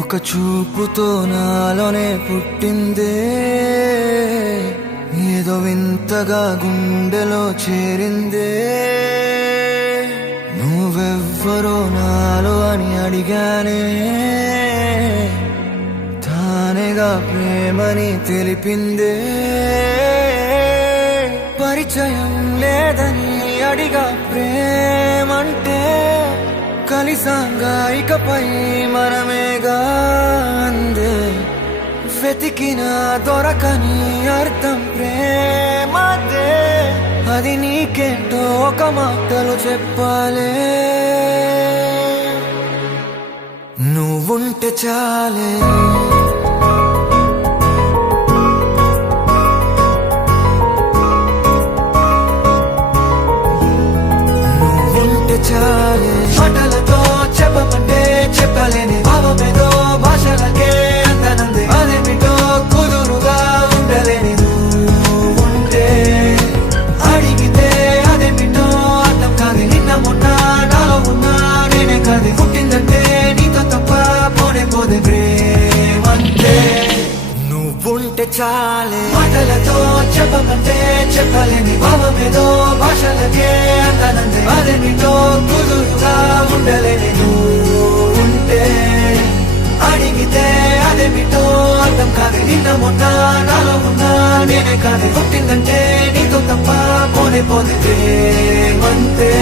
ఒక చూపుతో నాలోనే పుట్టిందే, ఏదో వింతగా గుండెలో చేరిందే. నువ్వెవ్వరో నాలో అని అడిగానే, తానేగా ప్రేమని తెలిపిందే. పరిచయం లేదని అడిగా ప్రేమంటే, కలిసాంగా ఇకపై మనమేగా అందే. వెతికినా దొరకని అర్థం ప్రేమదే, అది నీకేంటో ఒక మాటలు చెప్పాలే. నువ్వుంటే చాలే, నువ్వుంటే చాలే. మాటలతో చెప్పమంటే చెప్పలేని భావమేదో భాషలకే అందనందే. అదేమిటో కుదురుగా ఉండలేని నువ్వుంటే, అడిగితే అదేమిటో అర్థం కాదు. నిన్న మొన్న నాలో ఉన్నా నేనే కాదు. పుట్టిందంటే నీతో తప్ప పోనే పోదే ప్రేమంటే. నువ్వుంటే చాలే, మాటలతో చెప్పమంటే చెప్పలేని భావమేదో భాషలకే అందనందే. అదేమిటో కుదురుగా ఉండలేని నువ్వుంటే, అడిగితే అదేమిటో అర్థం కాదు. నిన్న మొన్న నాలో ఉన్నా నేనే కాదు. పుట్టిందంటే నీతో తప్ప పోనే పోదే ప్రేమంతే.